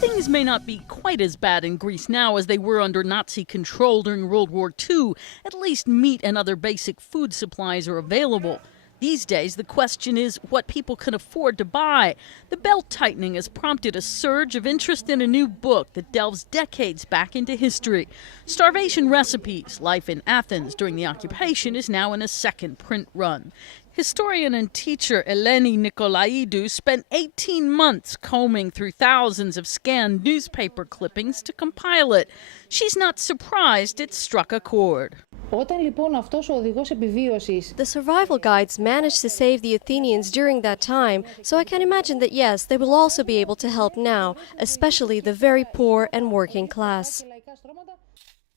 Things may not be quite as bad in Greece now as they were under Nazi control during World War II. At least meat and other basic food supplies are available. These days, the question is what people can afford to buy. The belt tightening has prompted a surge of interest in a new book that delves decades back into history. Starvation Recipes, Life in Athens During the Occupation, is now in a second print run. Historian and teacher Eleni Nikolaidou spent 18 months combing through thousands of scanned newspaper clippings to compile it. She's not surprised it struck a chord. The survival guides managed to save the Athenians during that time, so I can imagine that yes, they will also be able to help now, especially the very poor and working class.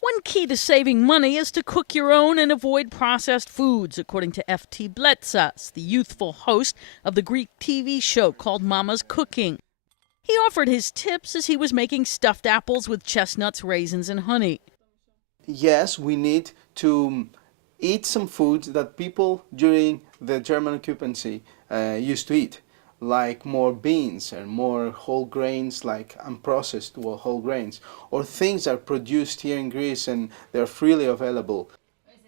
One key to saving money is to cook your own and avoid processed foods, according to FT BLETSAS, the youthful host of the Greek TV show called Mama's Cooking. He offered his tips as he was making stuffed apples with chestnuts, raisins, and honey. Yes, we need to eat some foods that people during the German occupancy used to eat, like more beans and more whole grains, like unprocessed whole grains, or things that are produced here in Greece and they're freely available.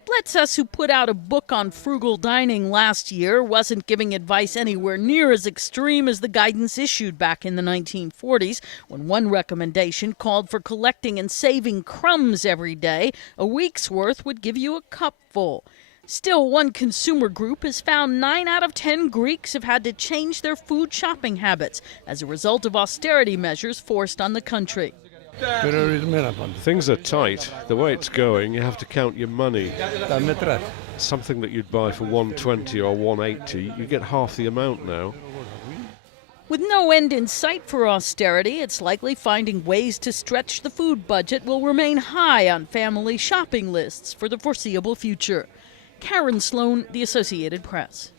BLETSAS, who put out a book on frugal dining last year, wasn't giving advice anywhere near as extreme as the guidance issued back in the 1940s, when one recommendation called for collecting and saving crumbs every day. A week's worth would give you a cupful. Still, one consumer group has found 9 out of 10 Greeks have had to change their food shopping habits as a result of austerity measures forced on the country. Things are tight. The way it's going, you have to count your money. Something that you'd buy for $120 or $180, you get half the amount now. With no end in sight for austerity, it's likely finding ways to stretch the food budget will remain high on family shopping lists for the foreseeable future. Karen Sloan, The Associated Press.